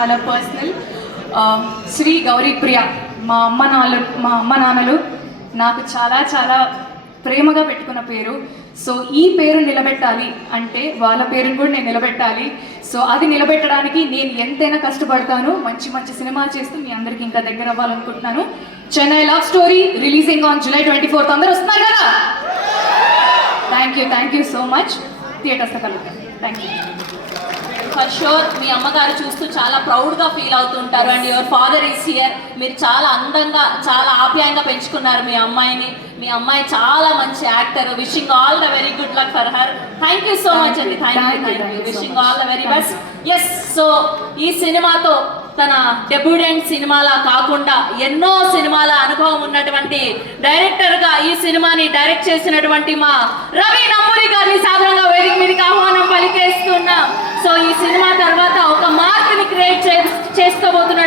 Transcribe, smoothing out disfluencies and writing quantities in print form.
చాలా పర్సనల్. శ్రీ గౌరీ ప్రియ మా అమ్మ నాన్నలు నాకు చాలా చాలా ప్రేమగా పెట్టుకున్న పేరు. సో ఈ పేరు నిలబెట్టాలి అంటే వాళ్ళ పేరుని కూడా నేను నిలబెట్టాలి. సో అది నిలబెట్టడానికి నేను ఎంతైనా కష్టపడతాను. మంచి మంచి సినిమా చేస్తూ మీ అందరికీ ఇంకా దగ్గర అవ్వాలనుకుంటున్నాను. Chennai love story releasing on July 24th. అందరూ వస్తున్నారు కదా? Thank you so much. థియేటర్స్లో కలుగుతాం. Thank you. ఫర్ షూర్ మీ అమ్మగారు చూస్తూ చాలా ప్రౌడ్గా ఫీల్ అవుతుంటారు. And your father is here. మీరు చాలా అందంగా చాలా ఆప్యాయంగా పెంచుకున్నారు మీ అమ్మాయిని. మీ అమ్మాయి చాలా మంచి actor. Wishing all the very good luck for her. Thank you so much అండి. Thank you. Wishing all the very best. Yes, so ఈ సినిమాతో తన డెబ్యూటెంట్ సినిమాలా కాకుండా ఎన్నో సినిమాల అనుభవం ఉన్నటువంటి డైరెక్టర్గా ఈ సినిమాని డైరెక్ట్ చేసినటువంటి మా రవి నంబూరి గారిని సాధారణంగా వేదిక మీదకి ఆహ్వానం పలికేస్తున్నాం. సో ఈ సినిమా తర్వాత ఒక మార్క్ని క్రియేట్ చేసుకోబోతున్న